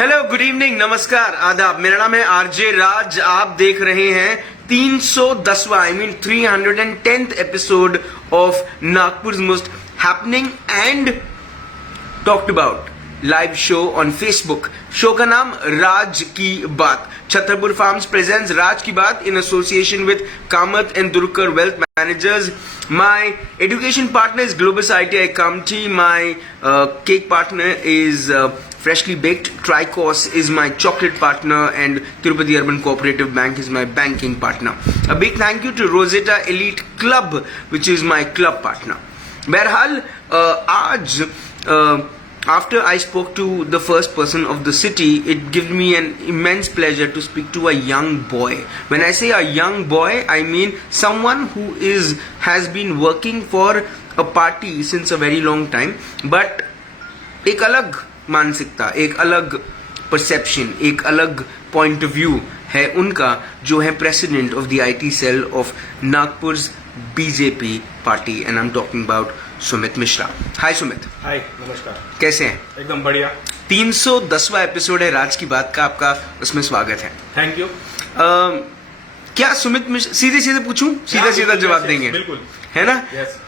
Hello, good evening, नमस्कार, आदाब। मेरा नाम है आरजे राज। आप देख रहे हैं 310वां 310th episode of Nagpur most happening and talked about live show on Facebook. Show का नाम राज की बात। छतरपुर फार्म्स प्रेजेंट्स राज की बात in association with Kamat and Durkar wealth managers. My education partner is Globus ITI Committee. My cake partner is Freshly Baked. Tricos is my chocolate partner, and Tirupati Urban Cooperative Bank is my banking partner. A big thank you to Rosetta Elite Club, which is my club partner. बहरहाल आज after I spoke to the first person of the city, it gave me an immense pleasure to speak to a young boy. When I say a young boy, I mean someone who has been working for a party since a very long time, but एक अलग मानसिकता, एक अलग perception, एक अलग point of view है उनका, जो है president of the IT cell of Nagpur BJP party, and I am talking about Sumit Mishra. Hi Sumit. Hi, नमस्कार। कैसे हैं? एकदम बढ़िया। 310वां एपिसोड है राज की बात का, आपका उसमें स्वागत है। Thank you. क्या सुमित मिश्रा, सीधे सीधे पूछूं, सीधा सीधा जवाब देंगे? बिल्कुल, है ना? यस।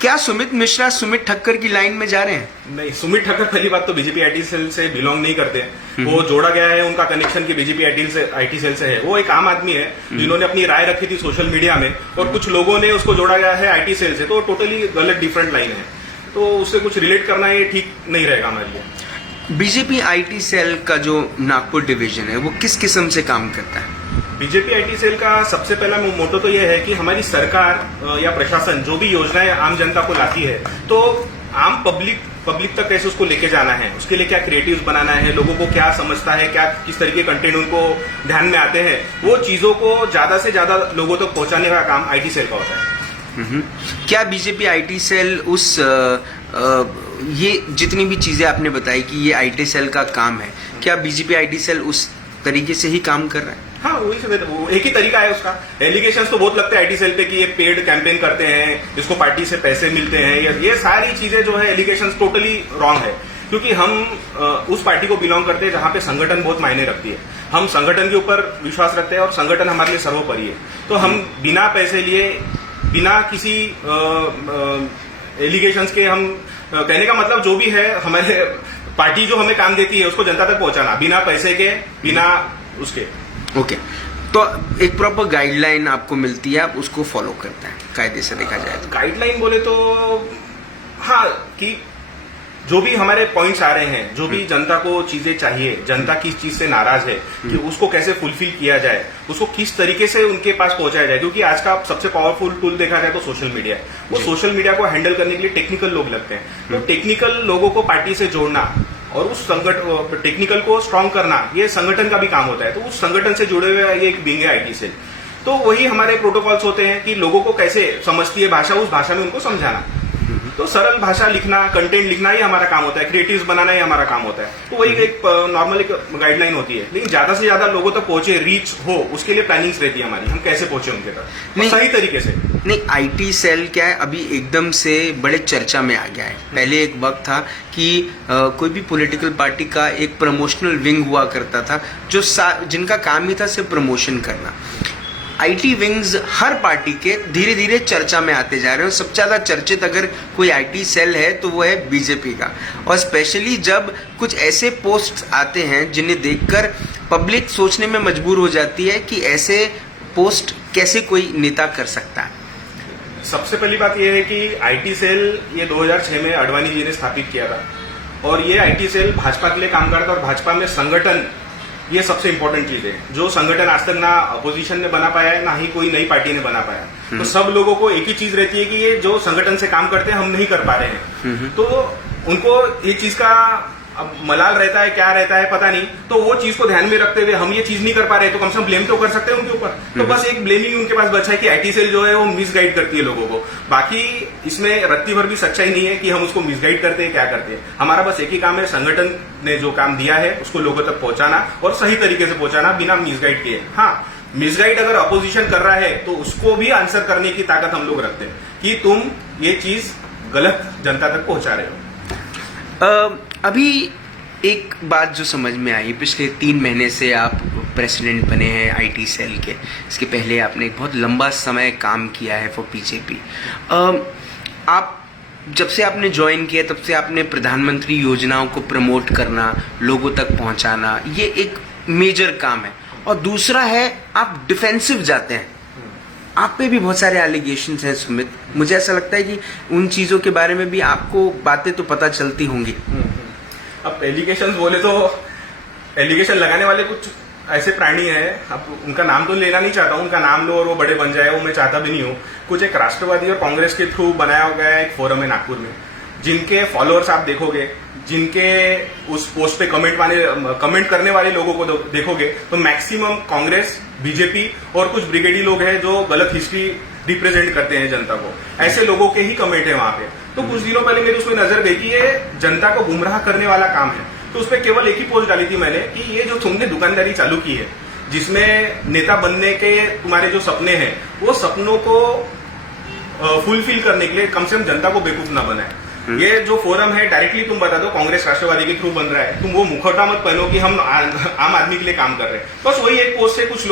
क्या सुमित मिश्रा सुमित ठक्कर की लाइन में जा रहे हैं? नहीं, सुमित ठक्कर पहली बात तो बीजेपी IT सेल से बिलोंग नहीं करते हैं। वो जोड़ा गया है, उनका कनेक्शन की बीजेपी IT सेल से है। वो एक आम आदमी है जिन्होंने अपनी राय रखी थी सोशल मीडिया में, और कुछ लोगों ने उसको जोड़ा गया है IT सेल से, तो टोटली गलत डिफरेंट लाइन है। तो उससे कुछ रिलेट करना ये ठीक नहीं रहेगा हमारे लिए। बीजेपी IT सेल का जो नागपुर डिवीजन है, वो किस किस्म से काम करता है? बीजेपी IT सेल का सबसे पहला मोटो तो यह है कि हमारी सरकार या प्रशासन जो भी योजनाएं आम जनता को लाती है, तो आम पब्लिक तक कैसे उसको लेके जाना है, उसके लिए क्या क्रिएटिव्स बनाना है, लोगों को क्या समझता है, क्या किस तरीके कंटेंट उनको ध्यान में आते हैं, वो चीजों को ज्यादा से ज्यादा लोगों तक पहुंचाने का काम IT सेल का होता है। क्या बीजेपी IT सेल उस ये जितनी भी चीजें आपने बताई कि ये IT सेल का काम है, क्या बीजेपी IT सेल उस तरीके से ही काम कर रहा है? हाँ, वही एक ही तरीका है उसका। एलिगेशंस तो बहुत लगते हैं IT सेल पे कि ये पेड कैंपेन करते हैं, इसको पार्टी से पैसे मिलते हैं, ये सारी चीजें जो है एलिगेशंस टोटली रॉन्ग है। क्योंकि हम उस पार्टी को बिलोंग करते हैं जहां पे संगठन बहुत मायने रखती है। हम संगठन के ऊपर विश्वास रखते हैं और संगठन हमारे लिए सर्वोपरि है। तो हम बिना पैसे लिए, बिना किसी एलिगेशंस के, हम कहने का मतलब जो भी है, हमारे पार्टी जो हमें काम देती है उसको जनता तक पहुंचाना, बिना पैसे के, बिना उसके। ओके, तो एक प्रॉपर गाइडलाइन आपको मिलती है, आप उसको फॉलो करते हैं कायदे से देखा जाए तो? गाइडलाइन बोले तो हाँ, कि जो भी हमारे पॉइंट्स आ रहे हैं, जो भी जनता को चीजें चाहिए, जनता किस चीज से नाराज है, कि उसको कैसे फुलफिल किया जाए, उसको किस तरीके से उनके पास पहुंचाया जाए। क्योंकि आज का सबसे पावरफुल टूल देखा जाए तो सोशल मीडिया है। वो सोशल मीडिया को हैंडल करने के लिए टेक्निकल लोग लगते हैं। तो टेक्निकल लोगों को पार्टी से जोड़ना और उस टेक्निकल को स्ट्रांग करना, ये संगठन का भी काम होता है। तो उस संगठन से जुड़े हुए ये एक विंग है IT सेल। तो वही हमारे प्रोटोकॉल्स होते हैं कि लोगों को कैसे समझती है भाषा, उस भाषा में उनको समझाना। तो सरल भाषा लिखना, कंटेंट लिखना, ये हमारा काम होता है। क्रिएटिव्स बनाना, ये हमारा काम होता है। तो वही एक नॉर्मल एक गाइडलाइन होती है। लेकिन ज्यादा से ज्यादा लोगों तक पहुंचे, रीच हो, उसके लिए प्लानिंग्स रहती है हमारी, हम कैसे पहुंचे उनके तक सही तरीके से। नहीं, IT सेल क्या है, अभी एकदम से बड़े चर्चा में आ गया है। पहले एक वक्त था कि कोई भी पॉलिटिकल पार्टी का एक प्रमोशनल विंग हुआ करता था, जो जिनका काम ही था सिर्फ प्रमोशन करना। IT विंग्स हर पार्टी के धीरे धीरे चर्चा में आते जा रहे हैं। सबसे ज्यादा चर्चित अगर कोई IT सेल है तो वो है बीजेपी का। और स्पेशली जब कुछ ऐसे पोस्ट आते हैं जिन्हें देखकर पब्लिक सोचने में मजबूर हो जाती है कि ऐसे पोस्ट कैसे कोई नेता कर सकता है। सबसे पहली बात यह है कि IT सेल ये 2006 में अडवाणी जी ने स्थापित किया था, और ये IT सेल भाजपा के लिए काम करता है। और भाजपा में संगठन, ये सबसे इंपॉर्टेंट चीज है, जो संगठन आज तक ना अपोजिशन ने बना पाया है, ना ही कोई नई पार्टी ने बना पाया। तो सब लोगों को एक ही चीज रहती है कि ये जो संगठन से काम करते हैं हम नहीं कर पा रहे हैं। तो उनको ये चीज का अब मलाल रहता है, क्या रहता है पता नहीं। तो वो चीज को ध्यान में रखते हुए हम ये चीज नहीं कर पा रहे, तो कम से कम ब्लेम तो कर सकते हैं उनके ऊपर। तो बस एक ब्लेमिंग उनके पास बचा है कि IT सेल जो है वो मिसगाइड करती है लोगों को। बाकी इसमें रत्ती भर भी सच्चाई नहीं है कि हम उसको मिसगाइड करते हैं, क्या करते हैं। हमारा बस एक ही काम है, संगठन ने जो काम दिया है उसको लोगों तक पहुंचाना, और सही तरीके से पहुंचाना, बिना मिसगाइड किए। हाँ, मिसगाइड अगर अपोजिशन कर रहा है तो उसको भी आंसर करने की ताकत हम लोग रखते हैं कि तुम ये चीज गलत जनता तक पहुंचा रहे हो। अभी एक बात जो समझ में आई, पिछले 3 महीने से आप प्रेसिडेंट बने हैं आईटी सेल के। इसके पहले आपने एक बहुत लंबा समय काम किया है फॉर बीजेपी। आप जब से आपने ज्वाइन किया तब से आपने प्रधानमंत्री योजनाओं को प्रमोट करना, लोगों तक पहुंचाना, ये एक मेजर काम है। और दूसरा है आप डिफेंसिव जाते हैं। आप पे भी बहुत सारे एलिगेशंस हैं सुमित। मुझे ऐसा लगता है कि उन चीज़ों के बारे में भी आपको बातें तो पता चलती होंगी। अब एलिगेशन बोले तो एलिगेशन लगाने वाले कुछ ऐसे प्राणी हैं, अब उनका नाम तो लेना नहीं चाहता हूँ, उनका नाम लो और वो बड़े बन जाए, वो मैं चाहता भी नहीं हूँ। कुछ एक राष्ट्रवादी और कांग्रेस के थ्रू बनाया गया एक फोरम है नागपुर में, जिनके फॉलोअर्स आप देखोगे, जिनके उस पोस्ट पे कमेंट करने वाले लोगों को देखोगे तो मैक्सिमम कांग्रेस, बीजेपी और कुछ ब्रिगेडी लोग हैं जो गलत हिस्ट्री रिप्रेजेंट करते हैं जनता को। ऐसे लोगों के ही कमेंट है वहां पे। तो कुछ दिनों पहले मेरी उसमें नजर गई कि ये जनता को गुमराह करने वाला काम है। तो उसपे केवल एक ही पोस्ट डाली थी मैंने कि ये जो तुमने दुकानदारी चालू की है, जिसमें नेता बनने के तुम्हारे जो सपने हैं, वो सपनों को फुलफिल करने के लिए कम से कम जनता को बेवकूफ ना बनाए। ये जो फोरम है डायरेक्टली तुम बता दो कांग्रेस राष्ट्रवादी के थ्रू बन रहा है, तुम वो मुखौटा मत पहनो कि हम आम आदमी के लिए काम कर रहे हैं। बस वही एक पोस्ट से कुछ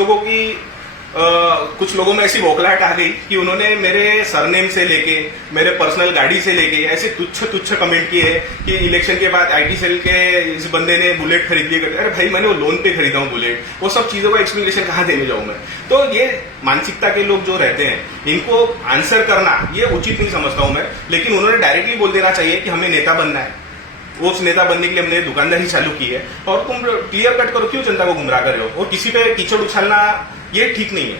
लोगों में ऐसी बौखलाहट आ गई कि उन्होंने मेरे सरनेम से लेके, मेरे पर्सनल गाड़ी से लेके ऐसे तुच्छ कमेंट किए कि इलेक्शन के बाद आईटी सेल के इस बंदे ने बुलेट खरीद लिया। अरे भाई, मैंने वो लोन पे खरीदा हूँ बुलेट। वो सब चीजों का एक्सप्लेनेशन कहाँ देने जाऊँ मैं? तो ये मानसिकता के लोग जो रहते हैं, इनको आंसर करना ये उचित नहीं समझता हूँ मैं। लेकिन उन्होंने डायरेक्टली बोल देना चाहिए कि हमें नेता बनना है, उस नेता बनने के लिए हमने दुकानदारी चालू की है। और तुम क्लियर कट करो क्यों जनता को गुमराह कर रहे हो, और किसी पे कीचड़ उछालना ये ठीक नहीं है।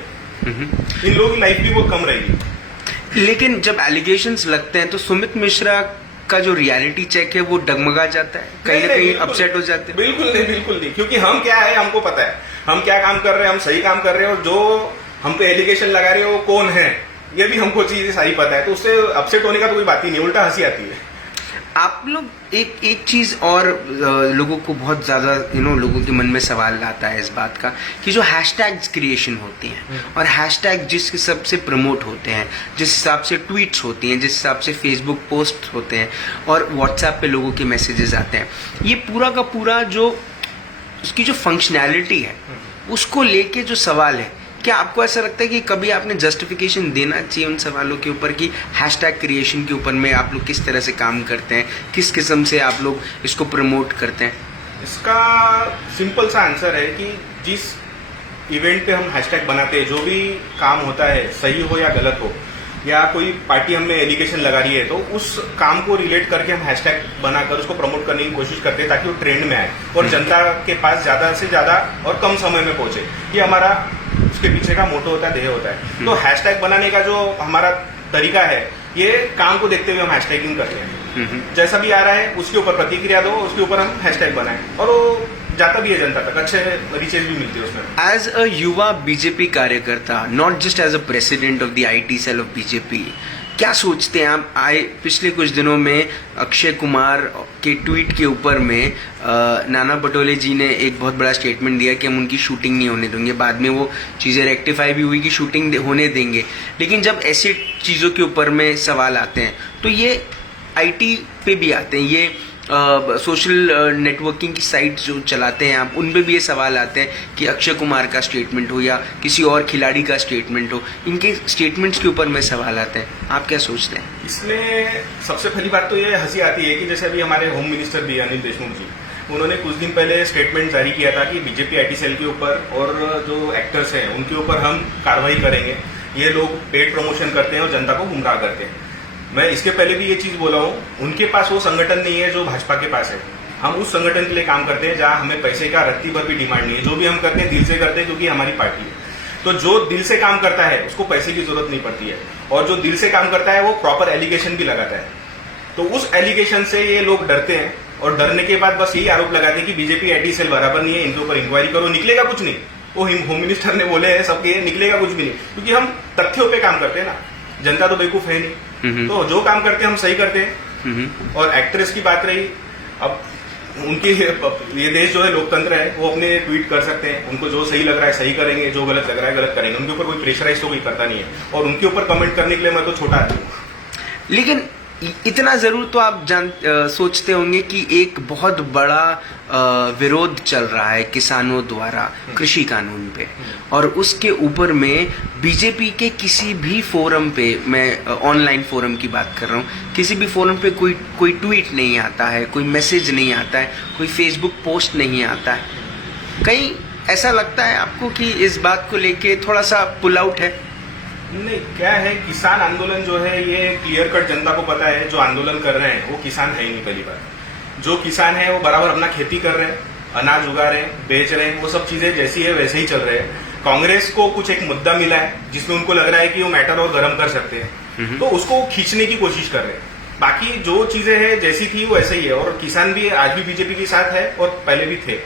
इन लोगों की लाइफ भी बहुत कम रहेगी। लेकिन जब एलिगेशंस लगते हैं तो सुमित मिश्रा का जो रियलिटी चेक है वो डगमगा जाता है, कहीं ना कहीं अपसेट हो जाते हैं। बिल्कुल नहीं, क्योंकि हम क्या है हमको पता है, हम क्या काम कर रहे हैं, हम सही काम कर रहे हैं, और जो हम पे एलिगेशन लगा रहे हो कौन है ये भी हमको चीजें सारी पता है। तो उससे अपसेट होने का तो कोई बात ही नहीं, उल्टा हंसी आती है। आप लोग एक चीज और लोगों को बहुत ज्यादा लोगों के मन में सवाल आता है इस बात का कि जो हैशटैग्स क्रिएशन होती हैं और हैशटैग जिस हिसाब से प्रमोट होते हैं, जिस हिसाब से ट्वीट्स होती हैं, जिस हिसाब से फेसबुक पोस्ट होते हैं और व्हाट्सएप पे लोगों के मैसेजेस आते हैं, ये पूरा का पूरा जो उसकी जो फंक्शनैलिटी है उसको लेके जो सवाल है, क्या आपको ऐसा लगता है कि कभी आपने जस्टिफिकेशन देना चाहिए उन सवालों के ऊपर कि हैशटैग क्रिएशन के ऊपर में आप लोग किस तरह से काम करते हैं, किस किस्म से आप लोग इसको प्रमोट करते हैं? इसका सिंपल सा आंसर है कि जिस इवेंट पे हम हैशटैग बनाते हैं, जो भी काम होता है, सही हो या गलत हो, या कोई पार्टी हमें एलिगेशन लगा रही है, तो उस काम को रिलेट करके हम हैशटैग बनाकर उसको प्रमोट करने की कोशिश करते हैं ताकि वो ट्रेंड में आए और जनता के पास ज्यादा से ज्यादा और कम समय में पहुंचे। ये हमारा उसके पीछे का मोटो होता है, ध्येय होता है। तो हैशटैग बनाने का जो हमारा तरीका है, ये काम को देखते हुए हम हैशटैगिंग करते हैं। जैसा भी आ रहा है उसके ऊपर प्रतिक्रिया दो, उसके ऊपर हम हैशटैग बनाएं, और वो जाता भी है जनता तक, अच्छे रीचेज भी मिलती है उसमें। एज अ युवा बीजेपी कार्यकर्ता, not just as a president of the IT cell of BJP, क्या सोचते हैं आप? पिछले कुछ दिनों में अक्षय कुमार के ट्वीट के ऊपर में नाना पटोले जी ने एक बहुत बड़ा स्टेटमेंट दिया कि हम उनकी शूटिंग नहीं होने देंगे। बाद में वो चीज़ें रेक्टिफाई भी हुई कि शूटिंग होने देंगे। लेकिन जब ऐसी चीज़ों के ऊपर में सवाल आते हैं तो ये आईटी पे भी आते हैं, ये सोशल नेटवर्किंग की साइट जो चलाते हैं आप, उन पे भी ये सवाल आते हैं कि अक्षय कुमार का स्टेटमेंट हो या किसी और खिलाड़ी का स्टेटमेंट हो, इनके स्टेटमेंट्स के ऊपर में सवाल आते हैं। आप क्या सोचते हैं? इसमें सबसे पहली बात तो ये हंसी आती है कि जैसे अभी हमारे होम मिनिस्टर भी अनिल देशमुख जी, उन्होंने कुछ दिन पहले स्टेटमेंट जारी किया था कि बीजेपी आईटी सेल के ऊपर और जो एक्टर्स हैं उनके ऊपर हम कार्रवाई करेंगे, ये लोग पेड प्रमोशन करते हैं और जनता को गुमराह करते हैं। मैं इसके पहले भी ये चीज बोला हूँ, उनके पास वो संगठन नहीं है जो भाजपा के पास है। हम उस संगठन के लिए काम करते हैं जहां हमें पैसे का रत्ती भर भी डिमांड नहीं है। जो भी हम करते हैं दिल से करते हैं, क्योंकि हमारी पार्टी है। तो जो दिल से काम करता है उसको पैसे की जरूरत नहीं पड़ती है, और जो दिल से काम करता है वो प्रॉपर एलिगेशन भी लगाता है। तो उस एलिगेशन से ये लोग डरते हैं, और डरने के बाद बस यही आरोप लगाते हैं कि बीजेपी आईटी सेल बराबर नहीं है, इनके ऊपर इंक्वायरी करो। निकलेगा कुछ नहीं, वो होम मिनिस्टर ने बोले हैं सबके, निकलेगा कुछ भी नहीं, क्योंकि हम तथ्यों पे काम करते हैं ना। जनता तो बेवकूफ है नहीं, तो जो काम करते हैं हम सही करते हैं। और एक्ट्रेस की बात रही, अब उनकी ये देश जो है लोकतंत्र है, वो अपने ट्वीट कर सकते हैं, उनको जो सही लग रहा है सही करेंगे, जो गलत लग रहा है गलत करेंगे। उनके ऊपर कोई प्रेशराइज तो कोई करता नहीं है, और उनके ऊपर कमेंट करने के लिए मैं तो छोटा आदमी हूँ। लेकिन इतना जरूर तो आप सोचते होंगे कि एक बहुत बड़ा विरोध चल रहा है किसानों द्वारा कृषि कानून पे, और उसके ऊपर में बीजेपी के किसी भी फोरम पे, मैं ऑनलाइन फोरम की बात कर रहा हूँ, किसी भी फोरम पे कोई ट्वीट नहीं आता है, कोई मैसेज नहीं आता है, कोई फेसबुक पोस्ट नहीं आता है। कहीं ऐसा लगता है आपको कि इस बात को लेके थोड़ा सा पुल आउट है? नहीं, क्या है, किसान आंदोलन जो है ये क्लियर कट जनता को पता है, जो आंदोलन कर रहे हैं वो किसान है ही नहीं। पहली बात, जो किसान है वो बराबर अपना खेती कर रहे हैं, अनाज उगा रहे हैं, बेच रहे हैं, वो सब चीजें जैसी है वैसे ही चल रहे हैं। कांग्रेस को कुछ एक मुद्दा मिला है जिसमें उनको लग रहा है कि वो मैटर और गर्म कर सकते हैं, तो उसको खींचने की कोशिश कर रहे हैं। बाकी जो चीजें है जैसी थी वो ऐसे ही है, और किसान भी आज भी बीजेपी के साथ है और पहले भी थे,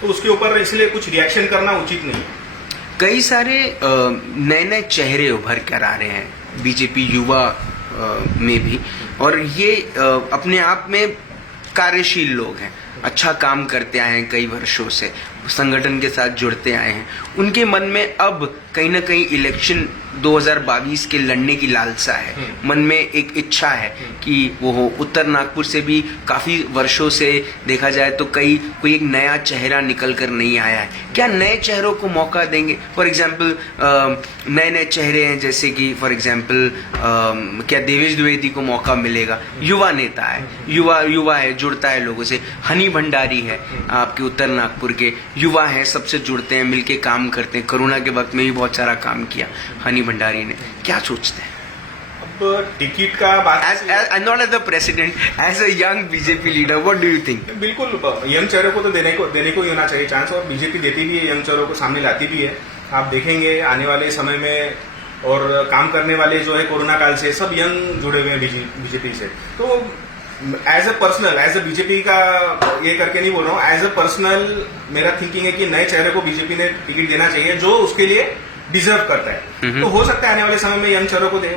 तो उसके ऊपर इसलिए कुछ रिएक्शन करना उचित नहीं है। कई सारे नए नए चेहरे उभर कर आ रहे हैं बीजेपी युवा में भी, और ये अपने आप में कार्यशील लोग हैं, अच्छा काम करते आए हैं, कई वर्षों से संगठन के साथ जुड़ते आए हैं। उनके मन में अब कहीं ना कहीं इलेक्शन 2022 के लड़ने की लालसा है, मन में एक इच्छा है कि वो हो। उत्तर नागपुर से भी काफी वर्षों से देखा जाए तो कोई एक नया चेहरा निकल कर नहीं आया है। क्या नए चेहरों को मौका देंगे? फॉर एग्जाम्पल नए नए चेहरे हैं, जैसे कि फॉर एग्जाम्पल क्या देवेश द्विवेदी को मौका मिलेगा? युवा नेता है, युवा है, जुड़ता है लोगों से। हनी भंडारी है आपके उत्तर नागपुर के, युवा है, सबसे जुड़ते हैं, मिलके काम करते हैं। कोरोना के वक्त में भी बहुत सारा काम किया हनी भंडारी ने। क्या सोचते हैं? अब टिकट का बात, not as a president, as a young BJP leader, what do you think? बिल्कुल, यंग चेहरों को तो देने को ही होना चाहिए चांस, और बीजेपी देती भी है, यंग चेहरों को सामने लाती भी है। आप देखेंगे आने वाले समय में, और काम करने वाले जो है कोरोना काल से सब यंग जुड़े हुए हैं बीजेपी से। तो एज अ बीजेपी का ये करके नहीं बोल रहा हूँ, एज अ पर्सनल मेरा थिंकिंग है कि नए चेहरे को बीजेपी ने टिकट देना चाहिए जो उसके लिए डिजर्व करता है। तो हो सकता है आने वाले समय में यंग चेहरों को दे।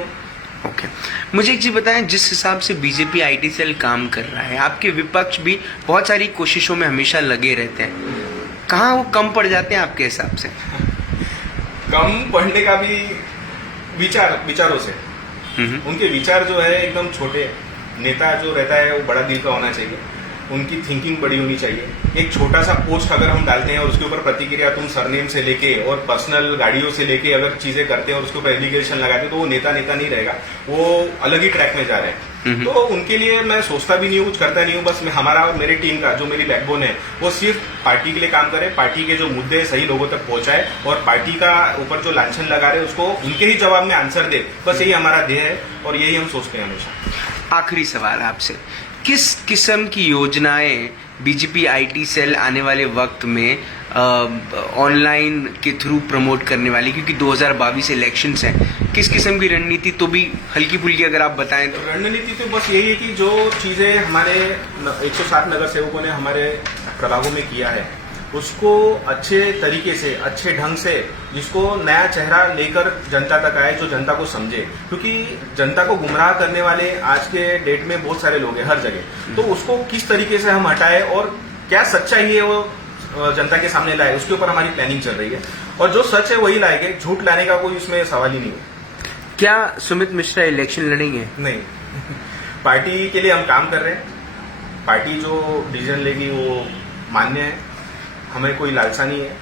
ओके, मुझे एक चीज बताएं, जिस हिसाब से बीजेपी आईटी सेल काम कर रहा है, आपके विपक्ष भी बहुत सारी कोशिशों में हमेशा लगे रहते हैं, कहाँ वो कम पड़ जाते हैं आपके हिसाब से? कम पढ़ने का भी विचारों से, उनके विचार जो है एकदम छोटे हैं। नेता जो रहता है वो बड़ा दिल का होना चाहिए, उनकी थिंकिंग बड़ी होनी चाहिए। एक छोटा सा पोस्ट अगर हम डालते हैं और उसके ऊपर प्रतिक्रिया तुम सरनेम से लेके और पर्सनल गाड़ियों से लेके अगर चीजें करते हैं और उसके ऊपर एलिगेशन लगाते हैं, तो वो नेता नहीं रहेगा, वो अलग ही ट्रैक में जा रहे हैं। तो उनके लिए मैं सोचता भी नहीं हूँ, कुछ करता नहीं हूँ। बस हमारा और मेरी टीम का जो मेरी बैकबोन है वो सिर्फ पार्टी के लिए काम करे, पार्टी के जो मुद्दे सही लोगों तक पहुंचाए, और पार्टी का ऊपर जो लांछन लगा रहे उसको उनके ही जवाब में आंसर दे। बस यही हमारा ध्येय है और यही हम सोचते हैं हमेशा। आखिरी सवाल आपसे, किस किस्म की योजनाएं बीजेपी आईटी सेल आने वाले वक्त में ऑनलाइन के थ्रू प्रमोट करने वाली, क्योंकि 2022 इलेक्शंस हैं, किस किस्म की रणनीति, तो भी हल्की फुल्की अगर आप बताएं तो? रणनीति तो बस यही है कि जो चीजें हमारे 160 नगर सेवकों ने हमारे प्रभागों में किया है उसको अच्छे तरीके से, अच्छे ढंग से, जिसको नया चेहरा लेकर जनता तक आए, जो जनता को समझे। क्योंकि जनता को गुमराह करने वाले आज के डेट में बहुत सारे लोग हैं हर जगह, तो उसको किस तरीके से हम हटाए और क्या सच्चाई है वो जनता के सामने लाए, उसके ऊपर हमारी प्लानिंग चल रही है। और जो सच है वही लाएंगे, झूठ लाने का कोई उसमें सवाल ही नहीं है। क्या सुमित मिश्रा इलेक्शन लड़ेंगे? नहीं, पार्टी के लिए हम काम कर रहे हैं, पार्टी जो डिसीजन लेगी वो मान्य है, हमें कोई लालसा नहीं है।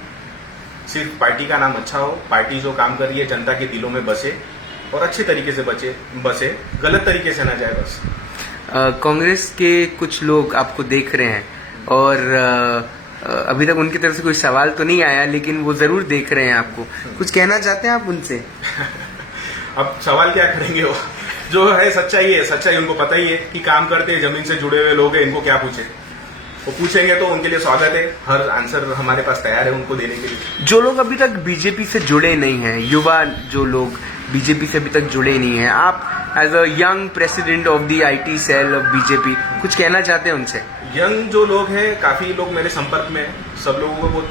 सिर्फ पार्टी का नाम अच्छा हो, पार्टी जो काम कर रही है जनता के दिलों में बसे और अच्छे तरीके से बसे, गलत तरीके से ना जाए बस। कांग्रेस के कुछ लोग आपको देख रहे हैं और अभी तक उनकी तरफ से कोई सवाल तो नहीं आया, लेकिन वो जरूर देख रहे हैं आपको, कुछ कहना चाहते हैं आप उनसे? अब सवाल क्या करेंगे, वो जो है सच्चाई है, सच्चाई उनको पता ही है कि काम करते हैं, जमीन से जुड़े हुए लोग हैं, इनको क्या पूछे, वो पूछेंगे तो उनके लिए स्वागत है, हर आंसर हमारे पास तैयार है उनको देने के लिए। जो लोग अभी तक बीजेपी से जुड़े नहीं हैं, युवा जो लोग बीजेपी से अभी तक जुड़े नहीं हैं, आप as a young president of the IT cell of BJP कुछ कहना चाहते हैं उनसे? यंग जो लोग हैं, काफी लोग मेरे संपर्क में, सब लोगों को बहुत,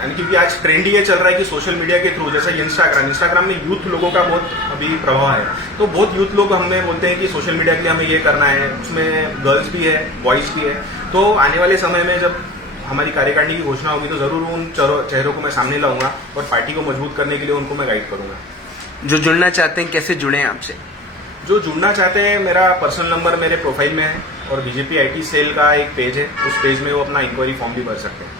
यानी क्योंकि आज ट्रेंड ये चल रहा है कि सोशल मीडिया के थ्रू, जैसे इंस्टाग्राम में यूथ लोगों का बहुत अभी प्रभाव है, तो बहुत यूथ लोग हमें बोलते हैं कि सोशल मीडिया के लिए हमें ये करना है, उसमें गर्ल्स भी है, बॉयज भी है। तो आने वाले समय में जब हमारी कार्यकारिणी की घोषणा होगी तो जरूर उन चेहरों को मैं सामने लाऊंगा और पार्टी को मजबूत करने के लिए उनको मैं गाइड करूंगा। जो जुड़ना चाहते हैं कैसे जुड़े आपसे? जो जुड़ना चाहते हैं, मेरा पर्सनल नंबर मेरे प्रोफाइल में है और बीजेपी आईटी सेल का एक पेज है, उस पेज में वो अपना इंक्वायरी फॉर्म भी भर सकते हैं।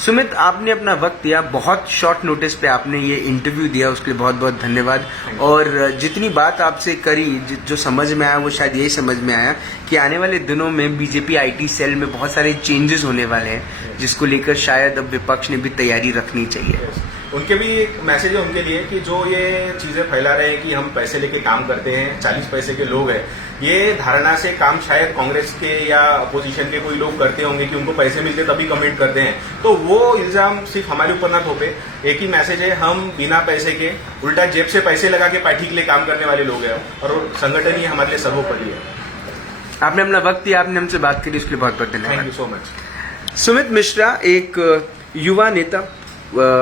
सुमित, आपने अपना वक्त दिया, बहुत शॉर्ट नोटिस पे आपने ये इंटरव्यू दिया, उसके लिए बहुत बहुत धन्यवाद। और जितनी बात आपसे करी, जो समझ में आया वो शायद यही समझ में आया कि आने वाले दिनों में बीजेपी आईटी सेल में बहुत सारे चेंजेस होने वाले हैं, जिसको लेकर शायद अब विपक्ष ने भी तैयारी रखनी चाहिए। उनके भी एक मैसेज है उनके लिए कि जो ये चीजें फैला रहे हैं कि हम पैसे लेके काम करते हैं, 40 पैसे के लोग हैं, ये धारणा से काम शायद कांग्रेस के या अपोजिशन के कोई लोग करते होंगे कि उनको पैसे मिलते तभी कमेंट करते हैं, तो वो इल्जाम सिर्फ हमारे ऊपर ना थोपे। एक ही मैसेज है, हम बिना पैसे के, उल्टा जेब से पैसे लगा के पार्टी के लिए काम करने वाले लोग हैं और संगठन ही हमारे लिए सर्वोपरि है। आपने अपना वक्त दिया, आपने हमसे बात करी, उसके लिए बहुत बहुत धन्यवाद। Thank you so much. Sumit Mishra एक युवा नेता,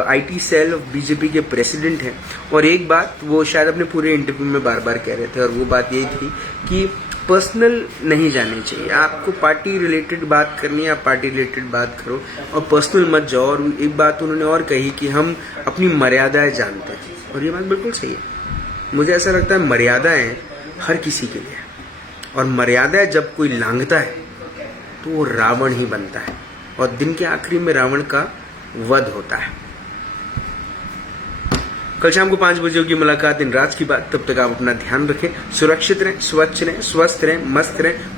आईटी सेल ऑफ बीजेपी के प्रेसिडेंट हैं, और एक बात वो शायद अपने पूरे इंटरव्यू में बार बार कह रहे थे, और वो बात यही थी कि पर्सनल नहीं जानी चाहिए, आपको पार्टी रिलेटेड बात करनी है, आप पार्टी रिलेटेड बात करो और पर्सनल मत जाओ। और एक बात उन्होंने और कही कि हम अपनी मर्यादाएं जानते हैं, और ये बात बिल्कुल सही है। मुझे ऐसा लगता है मर्यादाएं हर किसी के लिए, और मर्यादाएं जब कोई लांघता है तो वो रावण ही बनता है, और दिन के आखिरी में रावण का वध होता है। कल शाम को 5 बजे होगी मुलाकात इन राज की बात। तब तक आप अपना ध्यान रखें, सुरक्षित रहें, स्वच्छ रहें, स्वस्थ रहें, मस्त रहें।